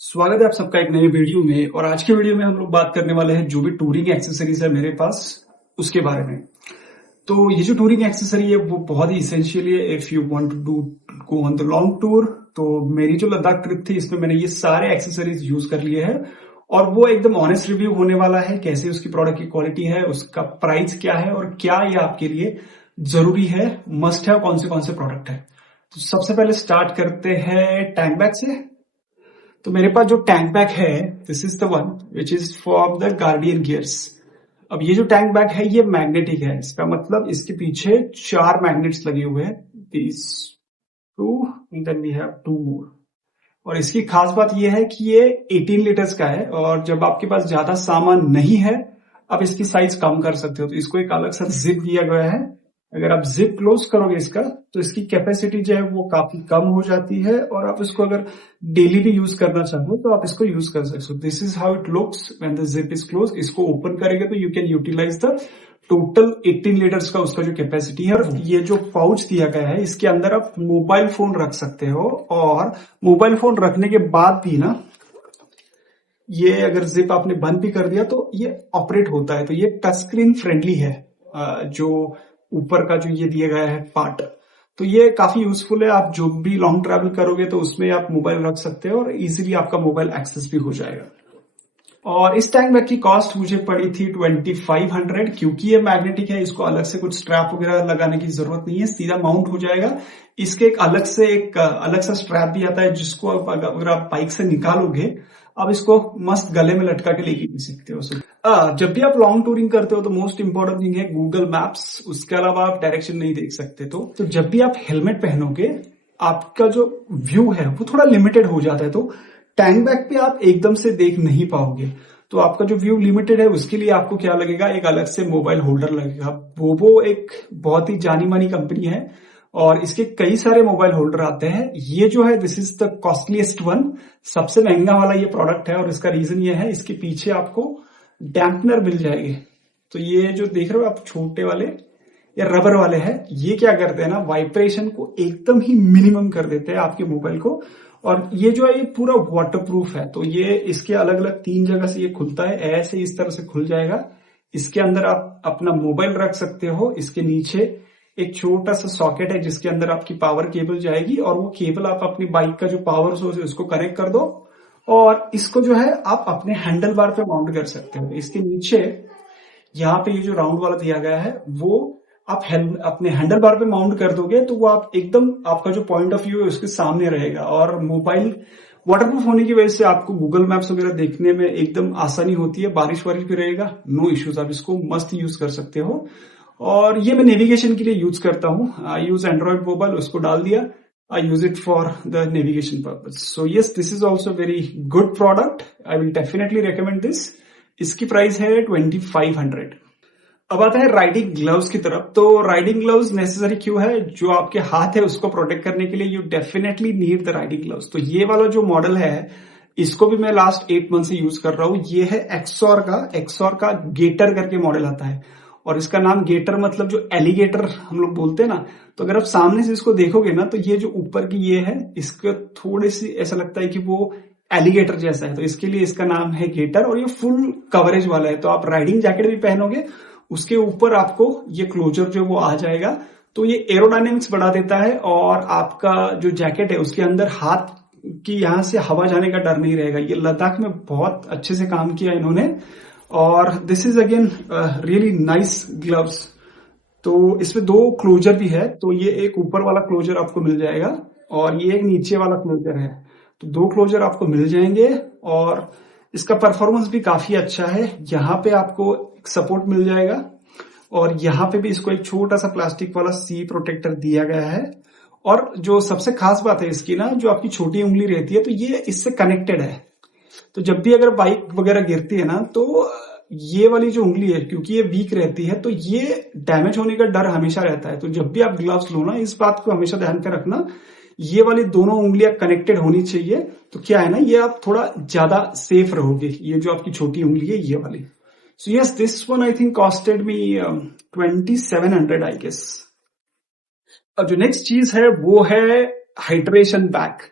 स्वागत है आप सबका एक नए वीडियो में। और आज के वीडियो में हम लोग बात करने वाले हैं जो भी टूरिंग एक्सेसरीज है मेरे पास उसके बारे में। तो ये जो टूरिंग एक्सेसरी है वो बहुत ही इसेंशियल है if you want to do go on the long tour. तो मेरी जो लद्दाख ट्रिप थी इसमें मैंने ये सारे एक्सेसरीज यूज कर लिए हैं और वो एकदम ऑनेस्ट रिव्यू होने वाला है, कैसे उसकी प्रोडक्ट की क्वालिटी है, उसका प्राइस क्या है और क्या ये आपके लिए जरूरी है, मस्ट है, कौन से प्रोडक्ट है। तो सबसे पहले स्टार्ट करते हैं टैंक बैग से। तो मेरे पास जो टैंक बैग है this is the one which is for the guardian gears. अब ये जो टैंक बैग है ये मैग्नेटिक है, इसका मतलब इसके पीछे 4 मैग्नेट्स लगे हुए हैं, these two and then we have 2 more. और इसकी खास बात ये है कि ये 18 लीटर्स का है और जब आपके पास ज्यादा सामान नहीं है आप इसकी साइज कम कर सकते हो। तो इसको एक अलग सा जिप दिया गया है, अगर आप जिप क्लोज करोगे इसका तो इसकी कैपेसिटी जो है वो काफी कम हो जाती है और आप इसको अगर डेली भी यूज करना चाहो तो आप इसको यूज कर सकते हो। This is how it looks when the zip is close. इसको ओपन करेंगे तो you can utilise the total 18 litres का उसका जो कैपेसिटी है। और ये जो पाउच दिया गया है इसके अंदर आप मोबाइल फोन रख सकते हो और मोबाइल फोन रखने के बाद भी ना ये अगर जिप आपने बंद भी कर दिया तो ये ऑपरेट होता है। तो ये टच स्क्रीन फ्रेंडली है। जो ऊपर का जो ये दिया गया है पार्ट, तो ये काफी यूजफुल है। आप जो भी लॉन्ग ट्रैवल करोगे तो उसमें आप मोबाइल रख सकते हो और इजीली आपका मोबाइल एक्सेस भी हो जाएगा। और इस टैंक बैग की कॉस्ट मुझे पड़ी थी 2500, क्योंकि ये मैग्नेटिक है इसको अलग से कुछ स्ट्रैप वगैरह लगाने की जरूरत नहीं है, सीधा माउंट हो जाएगा। इसके एक अलग सा स्ट्रैप भी आता है जिसको अगर आप बाइक से निकालोगे आप इसको मस्त गले में लटका के लेके भी सकते हो। जब भी आप लॉन्ग टूरिंग करते हो तो मोस्ट इंपॉर्टेंट थिंग है गूगल मैप्स, उसके अलावा आप डायरेक्शन नहीं देख सकते। तो जब भी आप हेलमेट पहनोगे आपका जो व्यू है वो थोड़ा लिमिटेड हो जाता है, तो टैंक बैग पे आप एकदम से देख नहीं पाओगे। तो आपका जो व्यू लिमिटेड है उसके लिए आपको क्या लगेगा, एक अलग से मोबाइल होल्डर लगेगा। वो एक बहुत ही जानी मानी कंपनी है और इसके कई सारे मोबाइल होल्डर आते हैं। ये जो है this is the costliest one, सबसे महंगा वाला ये प्रोडक्ट है। और इसका रीजन ये है इसके पीछे आपको डैम्पनर मिल जाएंगे। तो ये जो देख रहे हो आप छोटे वाले या रबर वाले हैं, ये क्या करते हैं ना, वाइब्रेशन को एकदम ही मिनिमम कर देते हैं आपके मोबाइल को। और ये जो है ये पूरा वाटरप्रूफ है। तो ये इसके अलग अलग 3 जगह से ये खुलता है, ऐसे इस तरह से खुल जाएगा। इसके अंदर आप अपना मोबाइल रख सकते हो। इसके नीचे एक छोटा सा सॉकेट है जिसके अंदर आपकी पावर केबल जाएगी और वो केबल आप अपनी बाइक का जो पावर सोर्स है उसको कनेक्ट कर दो और इसको जो है आप अपने हैंडल बार पे माउंट कर सकते हो। इसके नीचे यहाँ पे ये जो राउंड वाला दिया गया है वो आप अपने हैंडल बार पे माउंट कर दोगे तो वो आप एकदम आपका जो पॉइंट ऑफ व्यू है उसके सामने रहेगा। और मोबाइल वाटरप्रूफ होने की वजह से आपको गूगल मैप्स वगैरह देखने में एकदम आसानी होती है। बारिश वारिश भी रहेगा, नो इश्यूज, आप इसको मस्त यूज कर सकते हो। और ये मैं नेविगेशन के लिए यूज करता हूँ। आई यूज एंड्रॉइड मोबाइल, उसको डाल दिया, I use it for the navigation purpose. So yes, this is also very good product, I will definitely recommend this. इसकी प्राइस है 2500। अब आता है राइडिंग ग्लव्स की तरफ। तो राइडिंग ग्लव्स नेसेसरी क्यों है, जो आपके हाथ है उसको प्रोटेक्ट करने के लिए you definitely need the riding gloves. तो ये वाला जो मॉडल है इसको भी मैं लास्ट 8 मंथ से यूज कर रहा हूँ। ये है एक्सॉर का गेटर करके मॉडल आता है और इसका नाम गेटर मतलब जो एलिगेटर हम लोग बोलते हैं ना। तो अगर आप सामने से इसको देखोगे ना तो ये जो ऊपर की ये है इसका थोड़ी सी ऐसा लगता है कि वो एलिगेटर जैसा है, तो इसके लिए इसका नाम है गेटर। और ये फुल कवरेज वाला है, तो आप राइडिंग जैकेट भी पहनोगे उसके ऊपर आपको ये क्लोजर जो वो आ जाएगा। तो ये एरोडायनेमिक्स बढ़ा देता है और आपका जो जैकेट है उसके अंदर हाथ की यहां से हवा जाने का डर नहीं रहेगा। ये लद्दाख में बहुत अच्छे से काम किया इन्होंने। और this is again really nice gloves. तो इसमें 2 क्लोजर भी है, तो ये एक ऊपर वाला क्लोजर आपको मिल जाएगा और ये एक नीचे वाला क्लोजर है। तो 2 क्लोजर आपको मिल जाएंगे और इसका परफॉर्मेंस भी काफी अच्छा है। यहाँ पे आपको सपोर्ट मिल जाएगा और यहाँ पे भी इसको एक छोटा सा प्लास्टिक वाला सी प्रोटेक्टर दिया गया है। और जो सबसे खास बात है इसकी ना, जो आपकी छोटी उंगली रहती है तो ये इससे कनेक्टेड है। तो जब भी अगर बाइक वगैरह गिरती है ना तो ये वाली जो उंगली है क्योंकि ये वीक रहती है तो ये डैमेज होने का डर हमेशा रहता है। तो जब भी आप ग्लव्स लो ना इस बात को हमेशा ध्यान में रखना, ये वाली दोनों उंगलियां कनेक्टेड होनी चाहिए। तो क्या है ना, ये आप थोड़ा ज्यादा सेफ रहोगे, ये जो आपकी छोटी उंगली है ये वाली। So yes, this one I think costed me 2700 I guess. अब जो नेक्स्ट चीज है वो है हाइड्रेशन बैग।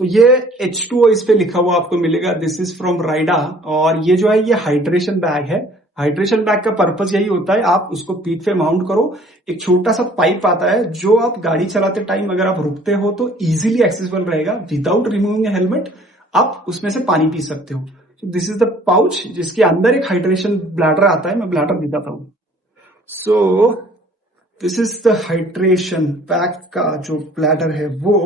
तो ये H2O इस पे लिखा हुआ आपको मिलेगा, दिस इज फ्रॉम राइडा। और ये जो है ये हाइड्रेशन बैग है। हाइड्रेशन बैग का पर्पज यही होता है, आप उसको पीठ पे माउंट करो, एक छोटा सा पाइप आता है जो आप गाड़ी चलाते टाइम अगर आप रुकते हो तो इजीली एक्सेसिबल रहेगा, विदाउट रिमूविंग हेलमेट आप उसमें से पानी पी सकते हो। दिस इज द पाउच जिसके अंदर एक हाइड्रेशन ब्लैडर आता है, मैं ब्लैडर दिखाता हूं। सो this is the hydration bag का जो ब्लैडर है वो,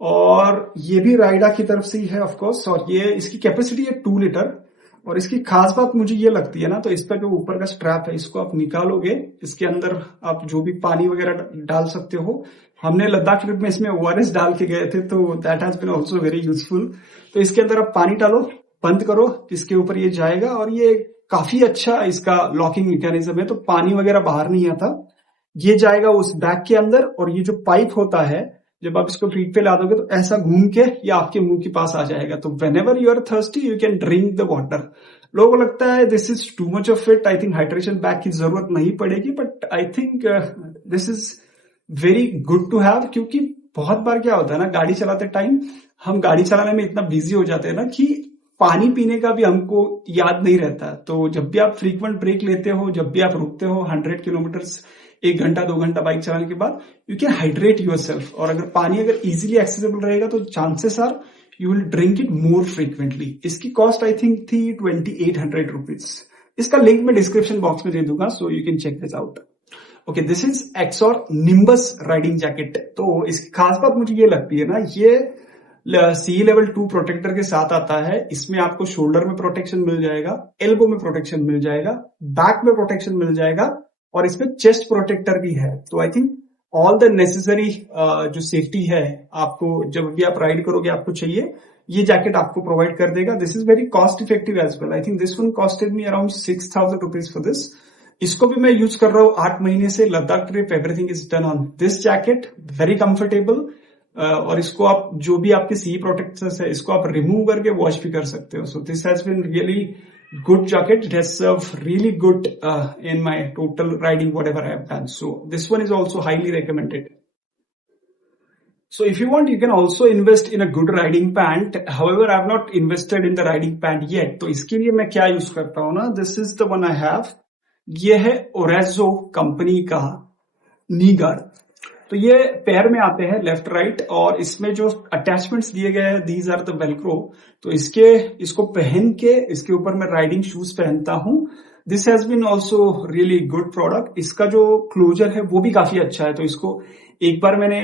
और ये भी राइडा की तरफ से ही है ऑफ कोर्स। और ये इसकी कैपेसिटी है 2 लीटर। और इसकी खास बात मुझे ये लगती है ना, तो इसका जो ऊपर का स्ट्रैप है इसको आप निकालोगे, इसके अंदर आप जो भी पानी वगैरह डाल सकते हो। हमने लद्दाख ट्रिप में इसमें ORS डाल के गए थे, तो that has been also very useful. तो इसके अंदर आप पानी डालो, बंद करो, इसके ऊपर ये जाएगा, और ये काफी अच्छा इसका लॉकिंग मैकेनिज्म है, तो पानी वगैरह बाहर नहीं आता, ये जाएगा उस बैग के अंदर। और ये जो पाइप होता है, जब आप इसको फीट पे ला दोगे तो ऐसा घूम के ये आपके मुंह के पास आ जाएगा। तो whenever you are thirsty you can drink the water. लोगों को लगता है this is too much of it, I think hydration bag की जरूरत नहीं पड़ेगी, but I think this is very good to have. क्योंकि बहुत बार क्या होता है ना, गाड़ी चलाते टाइम हम गाड़ी चलाने में इतना बिजी हो जाते हैं ना कि पानी पीने का भी हमको याद नहीं रहता। तो जब भी आप फ्रीक्वेंट ब्रेक लेते हो, जब भी आप रुकते हो 100 किलोमीटर्स, 1 घंटा 2 घंटा बाइक चलाने के बाद, you can hydrate yourself. और अगर पानी अगर इजीली एक्सेसिबल रहेगा तो chances are you will drink it more frequently. इसकी कॉस्ट आई थिंक थी 2800 रुपीज। इसका लिंक मैं डिस्क्रिप्शन बॉक्स में दे दूंगा, so you can check this out. Okay, this is Axor Nimbus riding jacket. तो इसकी खास बात मुझे ये लगती है ना, ये सी लेवल 2 प्रोटेक्टर के साथ आता है। इसमें आपको शोल्डर में प्रोटेक्शन मिल जाएगा, एल्बो में प्रोटेक्शन मिल जाएगा, बैक में प्रोटेक्शन मिल जाएगा, और इसमें चेस्ट प्रोटेक्टर भी है। तो I think all the necessary जो सेफ्टी है आपको जब भी आप राइड करोगे आपको चाहिए, ये जैकेट आपको प्रोवाइड कर देगा। This is very cost effective as well. I think this one costed me around 6000 rupees for this. इसको भी मैं यूज कर रहा हूँ 8 महीने से। Ladakh trip everything is done on this jacket, very comfortable. और इसको आप जो भी आपके सी प्रोटेक्टर्स है इसको आप रिमूव करके वॉश भी कर सकते हो। So this has been really good jacket. It has served really good in my total riding whatever I have done. So this one is also highly recommended. So if you want, you can also invest in a good riding pant. However, I have not invested in the riding pant yet. तो इसके लिए मैं क्या use करता हूँ ना, this is the one I have. ये है Orezzo कंपनी का नी गार्ड। तो ये पैर में आते हैं लेफ्ट राइट, और इसमें जो अटैचमेंट्स दिए गए हैं दीज आर द वेलक्रो। तो इसको पहन के इसके ऊपर मैं राइडिंग शूज पहनता हूं। This has been also really good product. इसका जो क्लोजर है वो भी काफी अच्छा है। तो इसको एक बार मैंने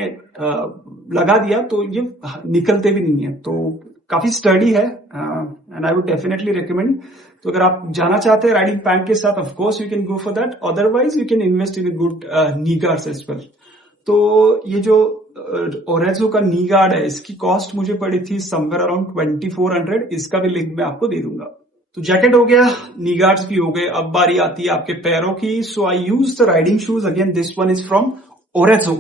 लगा दिया तो ये निकलते भी नहीं है, तो काफी स्टडी है, and I would definitely recommend. तो अगर आप जाना चाहते हैं राइडिंग पैंट के साथ, of course you can go for that, otherwise you can invest in a good knee guards as well. तो ये जो ओरेजो का नी गार्ड है इसकी कॉस्ट मुझे पड़ी थी समवेयर अराउंड 2400। इसका भी लिंक मैं आपको दे दूंगा। तो जैकेट हो गया, नी गार्ड्स भी हो गए, अब बारी आती है आपके पैरों की। So I use the riding shoes again, this one is from Orazo.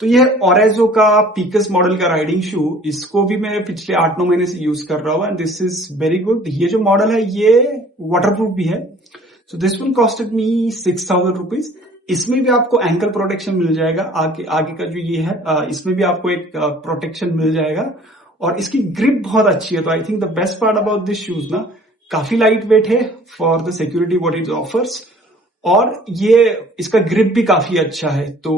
तो ये ओरेजो का पीकस मॉडल का राइडिंग शू, इसको भी मैं पिछले 8-9 महीने से यूज कर रहा हूं, and this is very good. ये जो मॉडल है ये वाटरप्रूफ भी है। So this one costed me 6000 rupees. इसमें भी आपको एंकल प्रोटेक्शन मिल जाएगा, आगे का जो ये है इसमें भी आपको एक प्रोटेक्शन मिल जाएगा, और इसकी ग्रिप बहुत अच्छी है। तो I think the best part about this shoes ना, काफी लाइट वेट है for the security what it offers, और ये इसका ग्रिप भी काफी अच्छा है। तो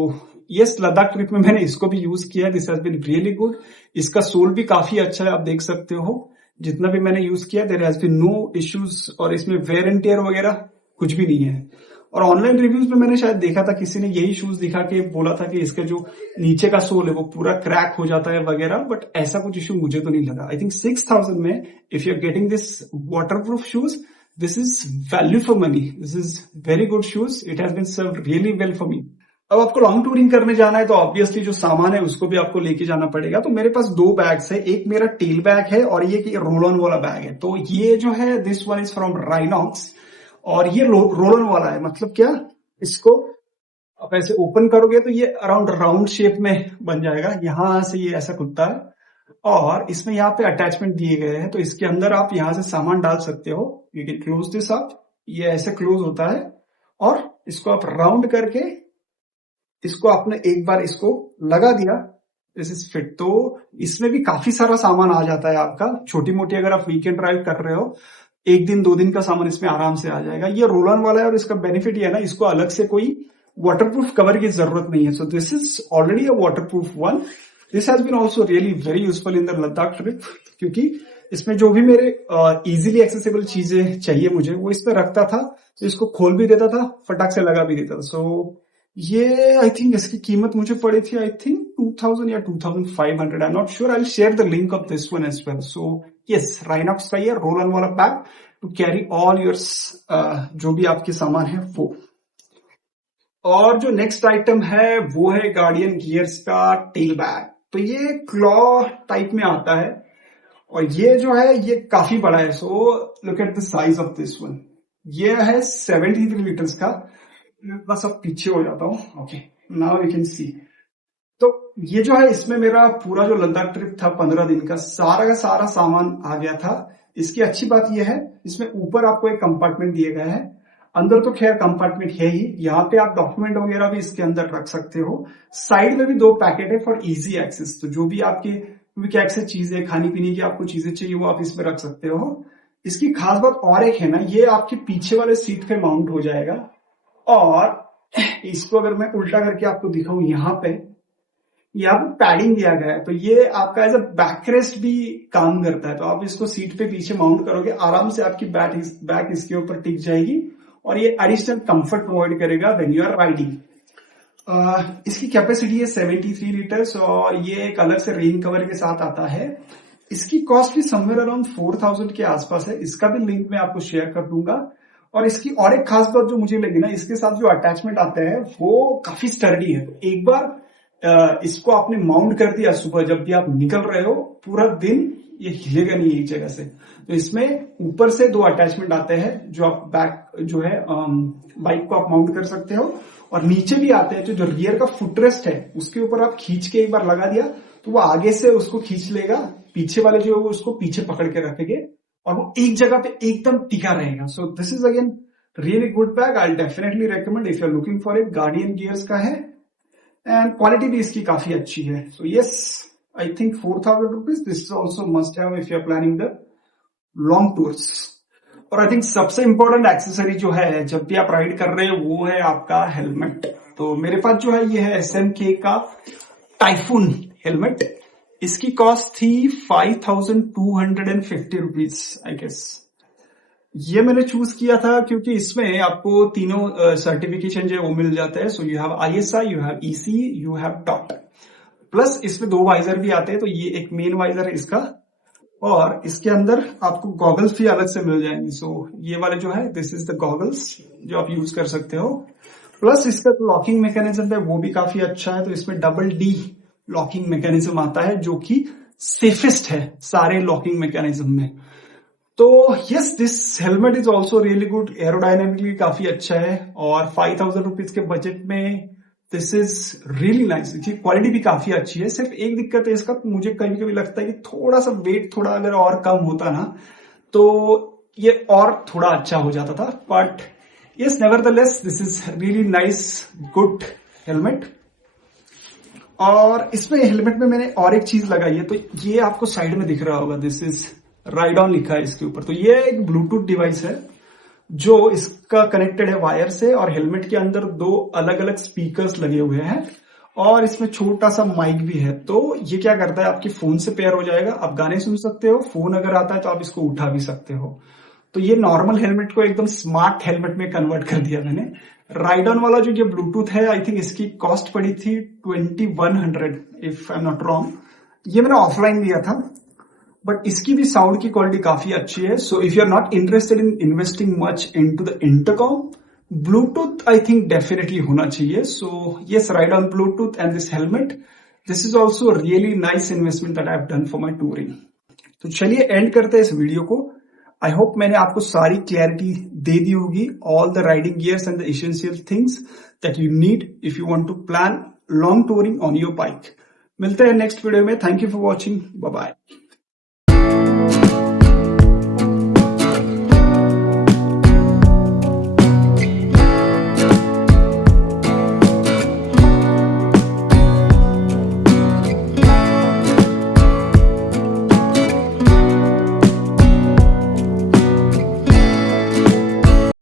यस, लद्दाख ट्रिप में मैंने इसको भी यूज किया है, this has been really good. इसका सोल भी काफी अच्छा है, आप देख सकते हो। जितना भी मैंने यूज किया there has been no issues, और इसमें वेयर एंड टेयर वगैरह कुछ भी नहीं है। और ऑनलाइन रिव्यूज में मैंने शायद देखा था, किसी ने यही शूज दिखा के बोला था कि इसका जो नीचे का सोल है वो पूरा क्रैक हो जाता है वगैरह, बट ऐसा कुछ इश्यू मुझे तो नहीं लगा। आई थिंक 6000 में if you are getting this waterproof shoes, this is value for money, this is very good shoes, it has been served really well for me. अब आपको लॉन्ग टूरिंग करने जाना है तो ऑब्वियसली जो सामान है उसको भी आपको लेके जाना पड़ेगा। तो मेरे पास 2 बैग्स है, एक मेरा टेल बैग है और ये रोल ऑन वाला बैग है। तो ये जो है this one is from Rhinox, और ये रोल ऑन वाला है। मतलब क्या, इसको आप ऐसे ओपन करोगे तो ये अराउंड राउंड शेप में बन जाएगा, यहां से ये ऐसा खुलता है, और इसमें यहाँ पे अटैचमेंट दिए गए हैं। तो इसके अंदर आप यहां से सामान डाल सकते हो। You can close this up, ये ऐसे क्लोज होता है, और इसको आप राउंड करके इसको आपने एक बार इसको लगा दिया, दिस इज फिट। तो इसमें भी काफी सारा सामान आ जाता है आपका, छोटी मोटी अगर आप वीकेंड ड्राइव कर रहे हो, 1 दिन 2 दिन का सामान इसमें आराम से आ जाएगा। ये रोल ऑन वाला है और इसका बेनिफिट ये है ना, इसको अलग से कोई वाटरप्रूफ कवर की जरूरत नहीं है। So this is already a waterproof one. This has been also really very useful in the Ladakh trip, क्योंकि इसमें जो भी मेरे इजीली एक्सेसिबल चीजें चाहिए मुझे वो इसमें रखता था, तो इसको खोल भी देता था, फटाक से लगा भी देता था। सो ये आई थिंक इसकी कीमत मुझे पड़ी थी आई थिंक 2000 या 2500, I am not sure. I will share the link of this one as well. So yes, Rynox का ये रोल ऑन वाला bag to carry all your जो भी आपके सामान है वो। और जो नेक्स्ट आइटम है वो है गार्डियन गियर्स का टेल बैग। तो ये क्लॉ टाइप में आता है और ये जो है ये काफी बड़ा है। So look at the size of this one. ये है 73 लीटर्स का। बस अब पीछे हो जाता हूँ। Okay, now you can see. तो ये जो है इसमें मेरा पूरा जो लद्दाख ट्रिप था 15 दिन का सारा सामान आ गया था। इसकी अच्छी बात यह है, इसमें ऊपर आपको एक कंपार्टमेंट दिया गया है, अंदर तो खैर कंपार्टमेंट है ही, यहाँ पे आप डॉक्यूमेंट वगैरह भी इसके अंदर रख सकते हो। साइड में भी 2 पैकेट है फॉर इजी एक्सेस। तो जो भी आपकी क्या एक्सेस चीजें, खाने पीने की आपको चीजें चाहिए वो आप इसमें रख सकते हो। इसकी खास बात और एक है ना, ये आपके पीछे वाले सीट पे माउंट हो जाएगा। और इसको अगर मैं उल्टा करके आपको दिखाऊं, यहाँ पे पैडिंग दिया गया है, तो ये आपका एज अ बैकरेस्ट भी काम करता है। तो आप इसको सीट पे पीछे माउंट करोगे, आराम से आपकी बैक इसके ऊपर टिक जाएगी और ये एडिशनल कंफर्ट प्रोवाइड करेगा व्हेन यू आर राइडिंग। इसकी कैपेसिटी है 73 लीटर्स और ये एक अलग से रेन कवर के साथ आता है। इसकी कॉस्ट भी समवेयर अराउंड 4000 के आसपास है। इसका भी लिंक मैं आपको शेयर कर दूंगा। और इसकी और एक खास बात जो मुझे लगी ना, इसके साथ जो अटैचमेंट आता है वो काफी स्टर्डी है। एक बार इसको आपने माउंट कर दिया, सुबह जब भी आप निकल रहे हो पूरा दिन ये हिलेगा नहीं एक जगह से। तो इसमें ऊपर से 2 अटैचमेंट आते हैं जो आप बैक जो है बाइक को आप माउंट कर सकते हो, और नीचे भी आते हैं जो रियर का फुटरेस्ट है उसके ऊपर आप खींच के एक बार लगा दिया तो वो आगे से उसको खींच लेगा, पीछे वाले जो है वो उसको पीछे पकड़ के रखेंगे और वो एक जगह पे एकदम टिका रहेगा। So this is again really good bag. I definitely recommend if you are looking for it. Guardian gears का है एंड क्वालिटी भी इसकी काफी अच्छी है। So yes, I think 4000 rupees. This is also must have if you are planning the long tours. और I think सबसे important accessory जो है जब भी आप राइड कर रहे हो वो है आपका हेलमेट। तो मेरे पास जो है ये है SMK का टाइफून हेलमेट। इसकी कॉस्ट थी 5250 रुपीज आई गेस। ये मैंने चूज किया था क्योंकि इसमें आपको तीनों सर्टिफिकेशन जो है वो मिल जाता है। So you have ISI, you have EC, you have DOT, plus इसमें 2 वाइजर भी आते हैं। तो ये एक मेन वाइजर है इसका, और इसके अंदर आपको गॉगल्स भी अलग से मिल जाएंगे। सो ये वाले जो है दिस इज द गॉगल्स जो आप यूज कर सकते हो। प्लस इसका लॉकिंग मैकेनिज्म है वो भी काफी अच्छा है। तो इसमें DD लॉकिंग मैकेनिज्म आता है जो कि सेफेस्ट है सारे लॉकिंग मैकेनिज्म में। तो yes, this helmet is also really good, aerodynamically काफी अच्छा है और 5000 रुपीज के बजट में दिस इज रियली नाइस। इसकी क्वालिटी भी काफी अच्छी है। सिर्फ एक दिक्कत है इसका, मुझे कभी कभी लगता है कि थोड़ा सा वेट थोड़ा अगर और कम होता ना तो ये और थोड़ा अच्छा हो जाता था। But yes, nevertheless this is really nice good helmet. और इसमें हेलमेट में मैंने और एक चीज लगाई है, तो ये आपको साइड में दिख रहा होगा, दिस इज राइड ऑन लिखा है इसके ऊपर। तो ये एक ब्लूटूथ डिवाइस है जो इसका कनेक्टेड है वायर से, और हेलमेट के अंदर 2 अलग अलग स्पीकर्स लगे हुए हैं और इसमें छोटा सा माइक भी है। तो ये क्या करता है, आपके फोन से पेयर हो जाएगा, आप गाने सुन सकते हो, फोन अगर आता है तो आप इसको उठा भी सकते हो। तो ये नॉर्मल हेलमेट को एकदम स्मार्ट हेलमेट में कन्वर्ट कर दिया मैंने। राइड ऑन वाला जो ये ब्लूटूथ है, आई थिंक इसकी कॉस्ट पड़ी थी 2100 if I am not wrong. ये मैंने ऑफलाइन लिया था, बट इसकी भी साउंड की क्वालिटी काफी अच्छी है। So if you are not interested in investing much into the intercom, bluetooth I think definitely होना चाहिए। So yes, ride on bluetooth and this helmet, this is also really nice investment that I have done for my touring. तो चलिए and करते हैं इस video को। I hope मैंने आपको सारी क्लैरिटी दे दी होगी, all the riding gears and the essential things that you need if you want to plan long touring on your bike. मिलते हैं नेक्स्ट वीडियो में। Thank you for watching, bye bye.